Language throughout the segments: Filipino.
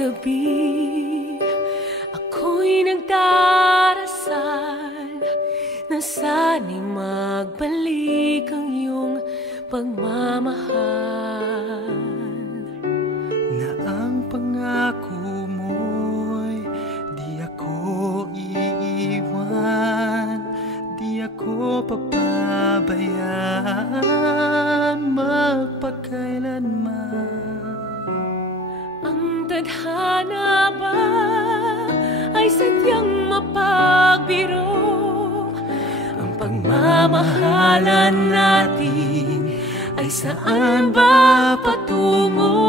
gabi, ako'y nagdarasal na sana'y magbalik ang iyong pagmamahal. Na ang pangako mo'y di ako iiwan, di ako papabayaan magpakailanman. Ang tadhana ba ay sadyang mapagbiro? Ang pagmamahalan natin ay saan ba patungo?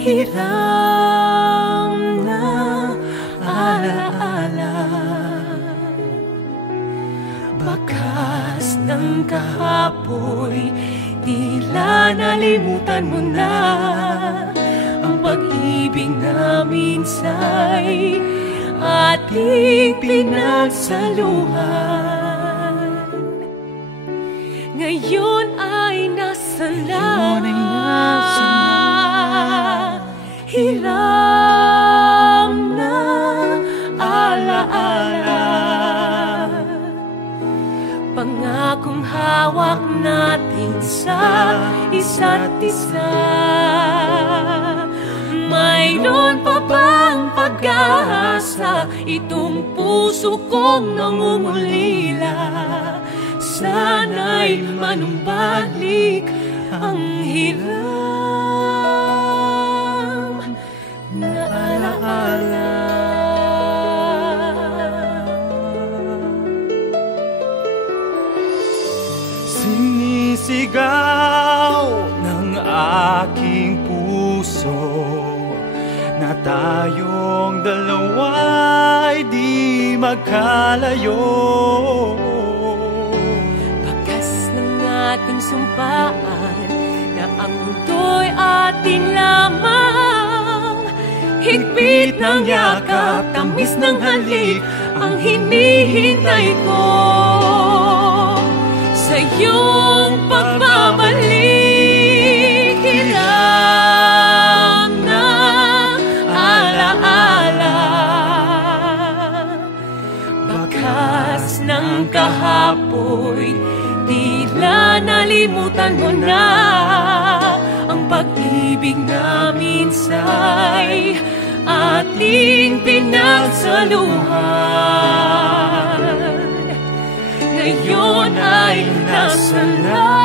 Hiram na alaala, bakas ng kahapoy, tila nalimutan mo na ang pag-ibig namin sa'y ating pinagsaluhan. Ngayon ay nasa na, hiram na alaala, pangakong hawak natin sa isa't isa. Mayroon pa bang pag-asa itong puso kong nangungulila? Sana'y manumbalik ang hiram na alaala. Sinisigaw ng aking puso na tayong dalawa'y di magkalayo. Bakas ng ating sumpaan na ang mundo'y atin lamang, higpit ng yakap, tamis ng halik ang hinihintay ko. Sa iyong pagbabalik, hiram na alaala, bakas ng kahapoy, tila nalimutan mo na ang pag-ibig namin sa'y ating pinagsaluhan. Ngayon ay nasa na